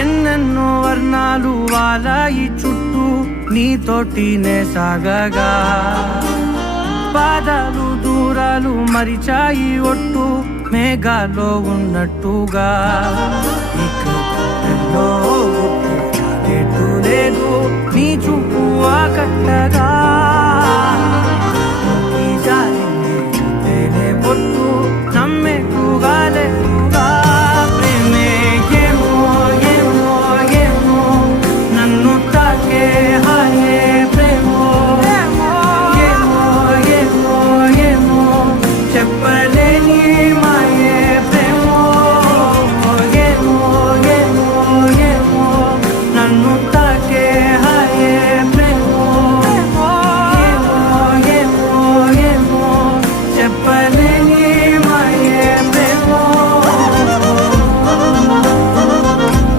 ఎన్నెన్నో వర్ణాలు వాలాయి చుట్టూ నీతోటినే సాగగా పాదాలు దూరాలు మరిచాయి ఒట్టు మేఘాలో ఉన్నట్టుగా ఇక